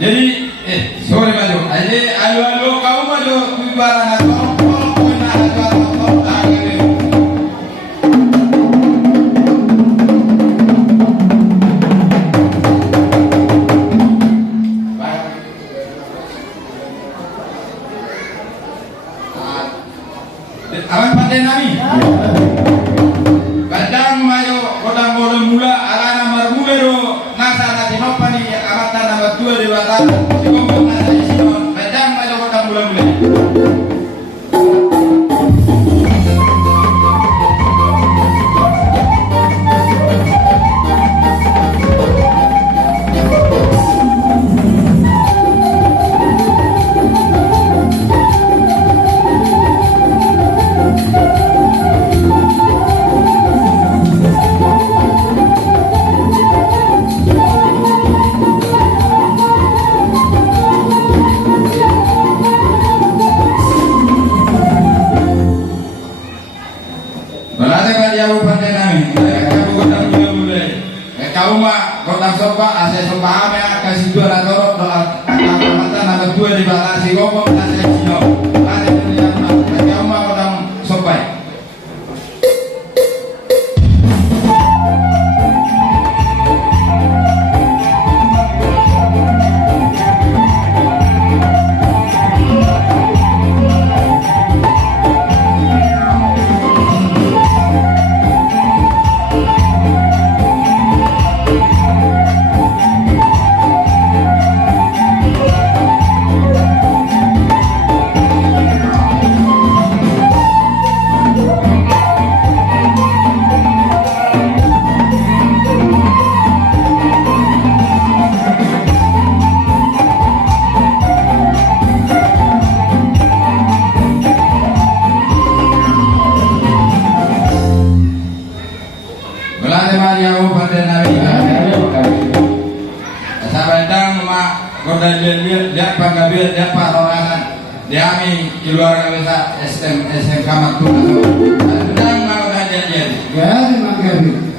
Jadi sorry maju. Jadi alu kamu maju kuibaran atau poin atau agak. Awan pandai nami. Kadang mayo kodang boleh mula alana marmulero nasa nati nopani amata nama dua dewata sikompong nasa isinon. Kadang mayo kodang mula mula. Kau mah kota sopa, ase sopa ame kasih dua ratus dolar kata nama dua di batasi ngomong ase sino, ase punya kau mah kota sopa. Dia panggabil dia parorangan dia ami keluarga bisa SMK Maktu. Sedang mau kajian. Ya, memang